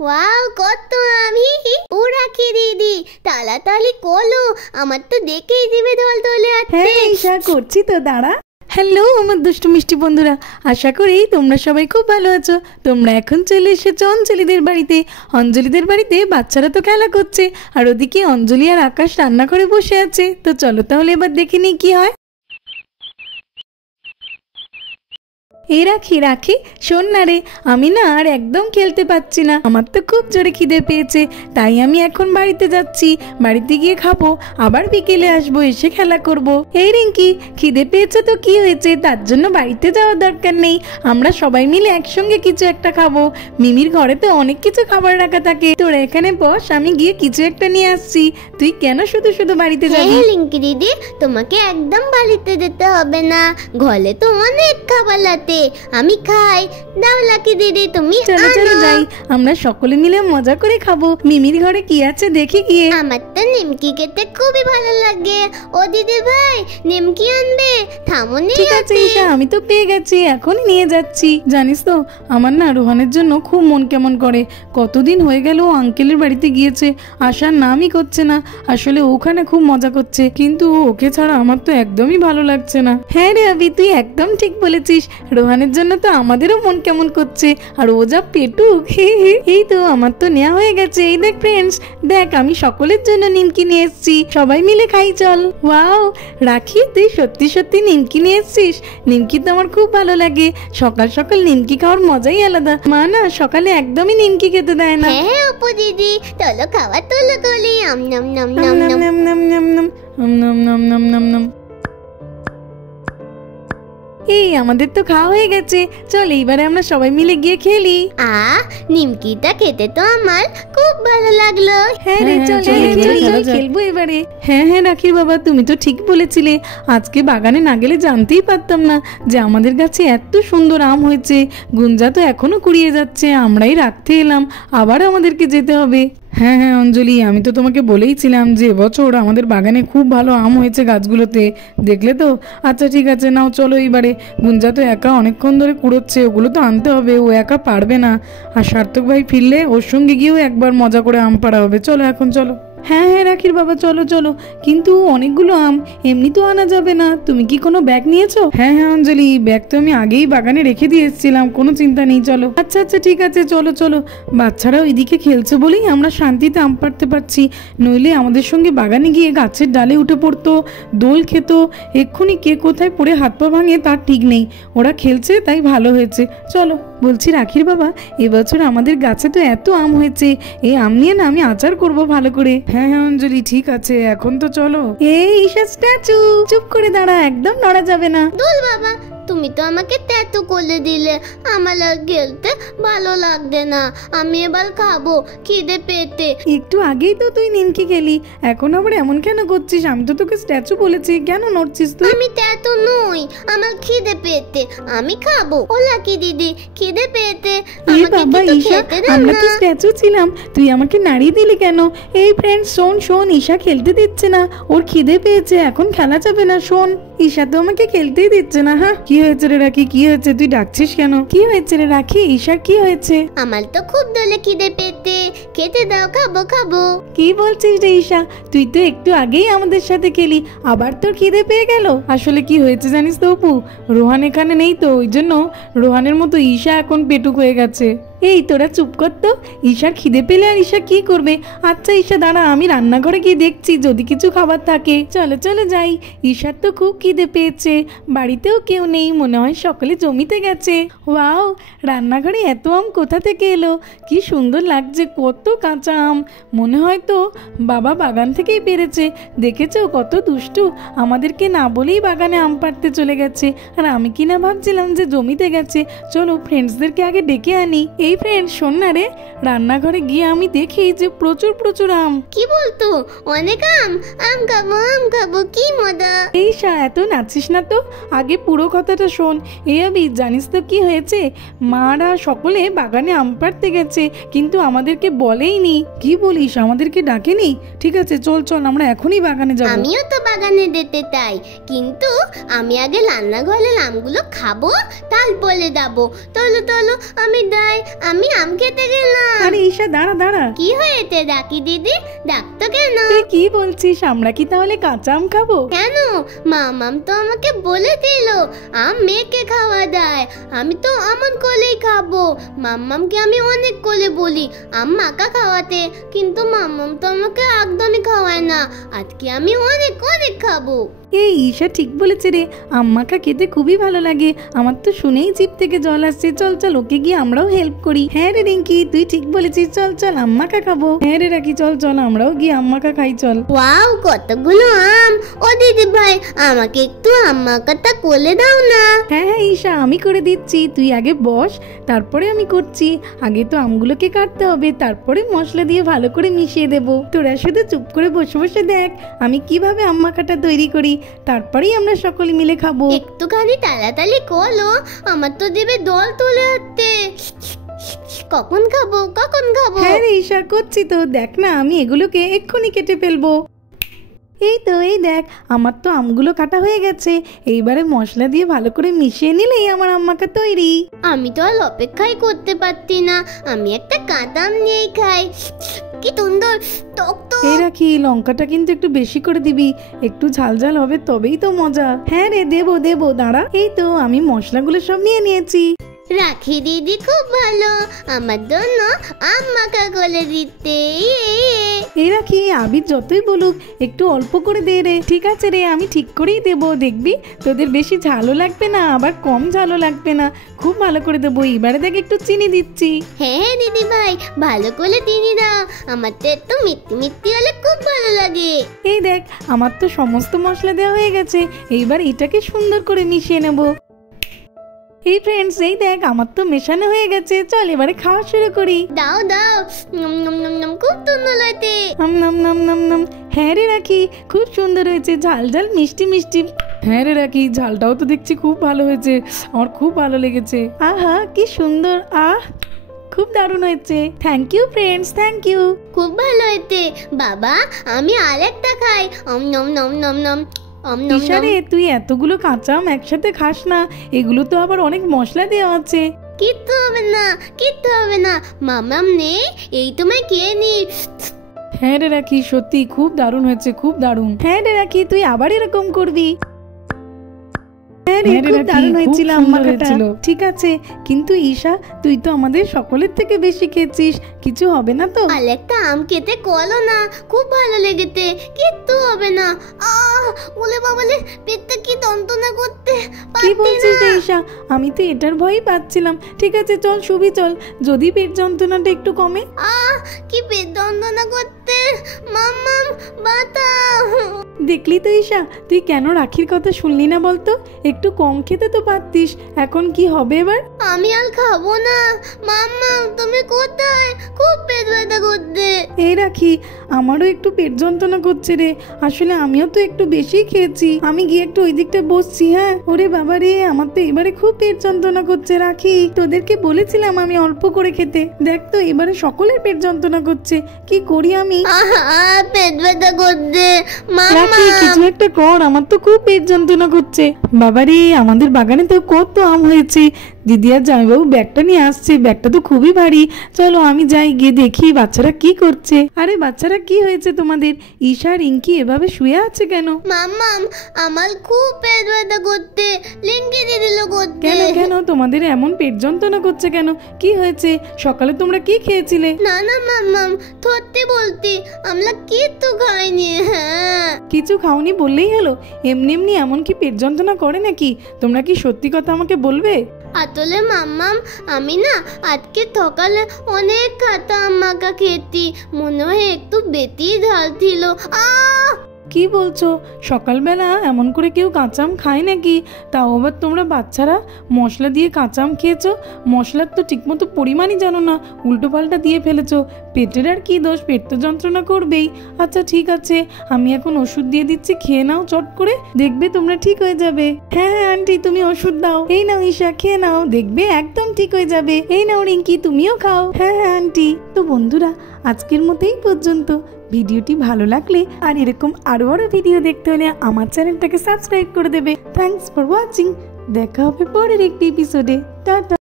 Wow কত আমি ও রাখি দিদি তাড়াতাড়ি কোলো আমার তো দেখেই দিবে দল দলে আছে। হ্যাঁ ঈশা করছি তো, দাঁড়া। হ্যালো আমার দুষ্টু মিষ্টি বন্ধুরা, আশা করি তোমরা সবাই খুব ভালো আছো। তোমরা এখন চলে এসেছো অঞ্জলিদের বাড়িতে। অঞ্জলিদের বাড়িতে বাচ্চারা তো খেলা করছে, আর ওদিকে অঞ্জলি আর আকাশ রান্না করে বসে আছে। তো চলো তাহলে এবার দেখে নিই কি হয়। এই রাখি রাখি, শোন না রে, আমি না আর একদম খেলতে পাচ্ছি না, আমার তো খুব জোরে খিদে পেয়েছে। তাই আমি এখন বাড়িতে যাচ্ছি, বাড়িতে গিয়ে খাবো, আবার বিকেলে আসবো, এসে খেলা করব। এই রিঙ্কি, খিদে পেয়েছে তো কি হয়েছে, তার জন্য বাড়িতে যাওয়ার দরকার নেই, আমরা সবাই মিলে একসঙ্গে কিছু একটা খাবো। মিমির ঘরে তো অনেক কিছু খাবার রাখা থাকে, তোরা এখানে বস, আমি গিয়ে কিছু একটা নিয়ে আসছি। তুই কেন শুধু শুধু বাড়িতে যাবি? হ্যাঁ রিঙ্কি দিদি, তোমাকে একদম বাড়িতে যেতে হবে না, ঘরে তো অনেক খাবার আছে, আমি খাই। দাও লাকি দিদি তুমি। চলো চলো যাই, আমরা সকলে মিলে মজা করে খাবো। মিমির ঘরে কি আছে দেখি গিয়ে। আমার তো নিমকি খেতে খুবই ভালো লাগে। ও দিদি ভাই নিমকি আনবে? থামো নি। ঠিক আছে ঈশা, আমি তো পেয়ে গেছি, এখনই নিয়ে যাচ্ছি। জানিস তো আমার না রোহানের জন্য খুব মন কেমন করে। কতদিন হয়ে গেল ও আঙ্কেলের বাড়িতে গিয়েছে, আসার নামই করছে না। আসলে ওখানে খুব মজা করছে, কিন্তু ওকে ছাড়া আমার তো একদমই ভালো লাগছে না। হ্যাঁ রে আবি, তুই একদম ঠিক বলেছিস, রোহানের জন্য তো আমাদেরও মন কেমন করছে। আর ও যা পেটুক, এই তো আমার তো নেওয়া হয়ে গেছে। এই দেখ ফ্রেন্ডস, দেখ আমি সকলের জন্য নিমকি নিয়ে এসেছি, সবাই মিলে খাই চল। ওয়াও রাখি, তুই সত্যি সত্যি নিমকি নিয়ে এসেছিস? নিমকি তো আমার খুব ভালো লাগে, সকাল সকাল নিমকি খাওয়ার মজাই আলাদা। মা না সকালে একদমই নিমকি খেতে দেয় না। হ্যাঁ অপু দিদি, চলো খাওয়া তোলো গলি। আম নাম নাম নাম নাম নাম। নাম নাম নাম নাম নাম নাম নাম নাম নাম। এই আমাদের তো খাওয়া হয়ে গেছে, চল এইবারে আমরা সবাই মিলে গিয়ে খেলি। নিমকিটা খেতে তো আমার খুব ভালো লাগলো। হ্যাঁ রে চল খেলবো এবারে। হ্যাঁ হ্যাঁ রাখির বাবা, তুমি তো ঠিক বলেছিলে, আজকে বাগানে না গেলে জানতেই পারতাম না যে আমাদের গাছে এত সুন্দর আম হয়েছে। গুঞ্জা তো এখনো কুড়িয়ে যাচ্ছে, আমরাই রাখতে এলাম, আবার আমাদেরকে যেতে হবে। হ্যাঁ হ্যাঁ অঞ্জলি, আমি তো তোমাকে বলেইছিলাম যে এবছর আমাদের বাগানে খুব ভালো আম হয়েছে গাছগুলোতে, দেখলে তো। আচ্ছা ঠিক আছে, নাও চলো এইবারে। গুঞ্জা তো একা অনেকক্ষণ ধরে কুড়োচ্ছে, ওগুলো তো আনতে হবে, ও একা পারবে না। আর সার্থক ভাই ফিরলে ওর সঙ্গে গিয়েও একবার মজা করে আম পাড়া হবে। চলো এখন চলো। হ্যাঁ হ্যাঁ রাখির বাবা চলো চলো, কিন্তু অনেকগুলো আম এমনি তো আনা যাবে না, তুমি কি কোনো ব্যাগ নিয়েছো? হ্যাঁ হ্যাঁ অঞ্জলি, ব্যাগ তো আমি আগেই বাগানে রেখে দিয়ে এসেছিলাম, কোনো চিন্তা নেই, চলো। আচ্ছা আচ্ছা ঠিক আছে, চলো চলো। বাচ্চারাও এদিকে খেলছে বলেই আমরা শান্তিতে আম পাড়তে পারছি, নইলে আমাদের সঙ্গে বাগানে গিয়ে গাছের ডালে উঠে পড়তো, দোল খেত, এক্ষুনি কে কোথায় পড়ে হাত পা ভাঙে তার ঠিক নেই। ওরা খেলছে তাই ভালো হয়েছে। চলো। বলছি রাখির বাবা, এবছর আমাদের গাছে তো এত আম হয়েছে, এই আম নিয়ে না আমি আচার করব ভালো করে। হ্যাঁ হ্যাঁ অঞ্জলি ঠিক আছে, এখন তো চলো। এই ঈশা স্ট্যাচু, চুপ করে দাঁড়া, একদম নড়া যাবে না। দোল বাবা, তুমি তো আমাকে ট্যাটু করে দিলে, আমার আর খেলতে ভালো লাগবে না, আমি এবার খাবো খিদে পেতে। একটু আগেই তো তুই নিমকি খেলি, এখন আবার এমন কেন করছিস? আমি তো তোকে স্ট্যাচু বলেছি, কেন নড়ছিস তুই? আমি ট্যাটু নই, আমার খিদে পেতে, আমি খাবো। ও লাকি দিদি, খিদে পেতে আমাকে বাবা কিছু ঈশা, খেতে দাও আমরা না। তো স্ট্যাচু ছিলাম, তুই আমাকে নাড়িয়ে দিলি কেন? এই ফ্রেন্ড শোন শোন, ঈশা খেলতে দিচ্ছে না, ওর খিদে পেয়েছে, এখন খেলা যাবে না। শোন, ঈশা তো আমাকে খেলতেই দিচ্ছে না। হ্যাঁ কি হয়েছে রে রাখি, কি হয়েছে? তুই ডাকছিস কেন? কি হয়েছে রে রাখি, ঈশার কি হয়েছে? আমার তো খুব দলে খিদে পেতে, খেতে দাও, খাবো খাবো। কি বলছিস রে ঈশা, তুই তো একটু আগেই আমাদের সাথে খেলি, আবার তোর খিদে পেয়ে গেল? আসলে কি হয়েছে জানিস তো অপু, রোহান এখানে নেই তো, ওই জন্য রোহানের মতো ঈশা এখন পেটুক হয়ে গেছে। এই তোরা চুপ কর তো, ঈশার খিদে পেলে আর ঈশা কি করবে? আচ্ছা ঈশা দাঁড়া, আমি রান্নাঘরে গিয়ে দেখছি যদি কিছু খাবার থাকে। চলো চলো যাই, ঈশার তো খুব খিদে পেয়েছে, বাড়িতেও কেউ নেই, মনে হয় সকালে জমিতে গেছে। ওয়াও, রান্নাঘরে এত আম কোথা থেকে এলো, কি সুন্দর লাগছে, কত কাঁচা আম, মনে হয় তো বাবা বাগান থেকেই পেরেছে। দেখেছো কত দুষ্টু, আমাদেরকে না বলেই বাগানে আম পাড়তে চলে গেছে, আর আমি কিনা ভাবছিলাম যে জমিতে গেছে। চলো ফ্রেন্ডসদেরকে আগে ডেকে আনি। এই ফ্রেন্ড শোন না রে, রান্নাঘরে গিয়ে আমি দেখি যে প্রচুর প্রচুর আম। কি বলতো, অনেক আম? আম খাবো, আম খাবো, কি মজা। এই শা, এত নাচিস না তো, আগে পুরো কথাটা শোন। এই আবি, জানিস তো কি হয়েছে, মারা সকলে বাগানে আম পাড়তে গেছে, কিন্তু আমাদেরকে বলেইনি। কি বলিস, আমাদেরকে ডাকেনি? ঠিক আছে চল চল, আমরা এখনই বাগানে যাবো। আমিও তো বাগানে যেতে চাই, কিন্তু আমি আগে রান্নাঘরের আমগুলো খাবো, তারপরে যাবো। চলো চলো, আমি যাই, আমি আম খেতে গেলাম। আরে ঈশা দাঁড়া দাঁড়া, কি হয়েছে রাকি দিদি, ডাকতো কেন? তুই কি বলছিস? আমরা কি তাহলে কাঁচা আম খাবো? কেন, মামাম তো আমাকে বলে দিল আম মেয়েকে খাওয়া যায়, আমি তো আমন কোলেই খাবো। মাম্মামকে আমি অনেক কোলে বলি আম মাকা খাওয়াতে, কিন্তু মাম্মাম তো আমাকে একদমই খাওয়ায় না। আজকে আমি অনেক অনেক খাবো। এই ঈশা ঠিক বলেছে রে, আম্মাকা খেতে খুবই ভালো লাগে। আমার তো শুনেই জিভ থেকে জল আসছে। চল চল ওকে গিয়ে আমরাও হেল্প করি। হ্যাঁ রে রিঙ্কি, তুই ঠিক বলেছিস, চল চল আম্মাকা খাবো। হ্যাঁ রে রাখি, চল চল আমরাও গিয়ে আম্মাকা খাই চল। ওয়াও, কতগুলো আম! ও দিদি ভাই, আমাকে একটু আম মাকাটা কোলে দাও না। হ্যাঁ হ্যাঁ ঈশা, আমি করে দিচ্ছি, তুই আগে বস, তারপরে আমি করছি। আগে তো আমগুলোকে কাটতে হবে, তারপরে মশলা দিয়ে ভালো করে মিশিয়ে দেবো। তোরা শুধু চুপ করে বসে বসে দেখ আমি কিভাবে আম মাখাটা তৈরি করি, তারপরেই আমরা সকলে মিলে খাবো। একটুখানি তাড়াতাড়ি করো, আমার তো দেবে দল তুলে হাঁটতে। কখন খাবো কখন খাবো? হ্যাঁ রে ঈশা, করছি তো, দেখ না আমি এগুলোকে এক্ষুনি কেটে ফেলবো। এই তো, এই দেখ আমার তো আমগুলো কাটা হয়ে গেছে। এইবারে মশলা দিয়ে ভালো করে মিশিয়ে নিলেই আমার আম্মাকা তৈরি। আমি তো আর অপেক্ষাই করতে পারছি না, আমি একটা কাঁচা আম নিয়েই খাই। কি সুন্দর টক টক। এই রাখি, লঙ্কাটা কিন্তু একটু বেশি করে দিবি, একটু ঝাল ঝাল হবে তবেই তো মজা। হ্যাঁ রে, দেবো দেবো, দাঁড়া। এই তো আমি মশলাগুলো সব নিয়ে নিয়েছি। রাখি দিদি খুব ভালো, আমার জন্য আম মাখা করে দিতে। এই রাখি, আবির যতই বলুক একটু অল্প করে দে রে। ঠিক আছে রে, আমি ঠিক করেই দেবো, দেখবি তোদের বেশি ঝালও লাগবে না আবার কম ঝালও লাগবে না, খুব ভালো করে দেবো। এবারে দেখ একটু চিনি দিচ্ছি। হ্যাঁ দিদি ভাই, ভালো করে চিনি দাও, আমার তো একটু মিষ্টি মিষ্টি হলে খুব ভালো লাগে। এই দেখ আমার তো সমস্ত মশলা দেওয়া হয়ে গেছে, এইবার এটাকে সুন্দর করে মিশিয়ে নেব। এই ফ্রেন্ডস, এই দেখ আমার তো মেশানো হয়ে গেছে, চল এবারে খাওয়া শুরু করি। দাও দাও, নম নম নম নম, খুব সুন্দর লাগছে। নাম নাম নাম নাম নাম। হ্যাঁ রে রাখি, খুব সুন্দর হয়েছে, ঝাল ঝাল মিষ্টি মিষ্টি। হ্যাঁ রে রাখি, ঝালটাও তো দেখছি খুব ভালো হয়েছে, আমার খুব ভালো লেগেছে। আহা কি সুন্দর, আহ খুব দারুণ হয়েছে। Thank you friends, thank you. খুব ভালো হয়েছে বাবা, আমি আরেকটা খাই। নম নম নম নম। ঈশারে, তুই এতগুলো কাঁচা আম একসাথে খাস না, এগুলো তো আবার অনেক মশলা দেওয়া আছে। কিচ্ছু হবে না, কিচ্ছু হবে না, মামাম নে, এই তোমায় খেয়ে নি। হ্যাঁ রে রাখি, সত্যি খুব দারুণ হয়েছে, খুব দারুণ। হ্যাঁ রে রাখি, তুই আবার এরকম করবি। ঠিক আছে, কিন্তু ঈশা তুই তো আমাদের সকলের থেকে বেশি খেয়েছিস, কিছু হবে না তো? আরেকটা আম খেতে কলো না, খুব ভালো লেগেছে, কিচ্ছু হবে না। ওলে বাবালে, পেটটা কি যন্ত্রণা করতে। কি বলছিস ঈশা? আমি তো এটার ভয়ই পাচ্ছিলাম। ঠিক আছে চল শুবি, চল, যদি পেট যন্ত্রণাটা একটু কমে। কি পেট যন্ত্রণা করতে, মাম্মাম বাঁচাও। দেখলি তো ঈশা, তুই কেন রাখির কথা শুনলি না বলতো? একটু কম খেতে তো পারতিস, এখন কি হবে এবার? আমি আর খাবো না, মাম্মাম তুমি কোথায়? খুব পেট ব্যথা করতে। এই রাখি, আমারও একটু পেট যন্ত্রণা করছে রে, আসলে আমিও তো একটু বেশি খেয়েছি। আমি গিয়ে একটু ওই দিকটা বসছি। হ্যাঁ, ওরে বাবা রে, আমার তো এবারে খুব পেট যন্ত্রণা করছে। রাখি, তোদেরকে বলেছিলাম আমি অল্প করে খেতে, দেখ তো এবারে সকলের পেট যন্ত্রণা করছে, কি করি আমি? পেট ব্যথা করছে, রাখি কিছু একটা কর, আমার তো খুব পেট যন্ত্রণা করছে। বাবারে, আমাদের বাগানে তো কত আম হয়েছে, দিদি আর জামাইবাবু ব্যাগটা নিয়ে আসছে, ব্যাগটা তো খুবই ভারী। চলো আমি যাই, গিয়ে দেখি বাচ্চারা কি করছে। আরে বাচ্চারা, কি হয়েছে তোমাদের? ঈশা রিঙ্কি এভাবে শুয়ে আছে কেন? মাম্মাম, আমার খুব পেট ব্যথা করতে, লিঙ্কি দিদিলো করতে। কেন কেন তোমাদের এমন পেট যন্ত্রণা করছে কেন? কি হয়েছে? সকালে তোমরা কি খেয়েছিলে? না না মাম্মাম, সত্যি বলতি আমরা কিচ্ছু খাইনি। হ্যাঁ, কিছু খাওনি বললেই হলো? এমনি এমনি এমন কি পেট যন্ত্রণা করে নাকি? তোমরা কি সত্যি কথা আমাকে বলবে? আসলে মাম্মাম, আমি না আজকে সকালে অনেক কাঁচা আম মাখা খেয়েছি, মনে হয় একটু বেশি ঝাল ছিল। কি বলছো? সকালবেলা এমন করে কেউ কাঁচা আম খায় নাকি? তাও আবার তোমরা বাচ্চারা মশলা দিয়ে কাঁচা আম খেয়েছো, মশলার তো ঠিকমতো পরিমাণই জানো না, উল্টো পাল্টা দিয়ে ফেলেছো। পেটের আর কি দোষ, পেট তো যন্ত্রণা করবেই। আচ্ছা ঠিক আছে, আমি এখন ওষুধ দিয়ে দিচ্ছি, খেয়ে নাও চট করে, দেখবে তোমরা ঠিক হয়ে যাবে। হ্যাঁ হ্যাঁ আন্টি, তুমি ওষুধ দাও। এই নাও ঈশা, খেয়ে নাও, দেখবে একদম ঠিক হয়ে যাবে। এই নাও রিঙ্কি, তুমিও খাও। হ্যাঁ হ্যাঁ আন্টি। তো বন্ধুরা, আজকের মতোই পর্যন্ত। ভিডিওটি ভালো লাগলে আর এরকম আরো ভিডিও দেখতে হলে আমার চ্যানেলটাকে সাবস্ক্রাইব করে দেবে। Thanks for watching. দেখা হবে পরের একটি এপিসোডে। টাটা।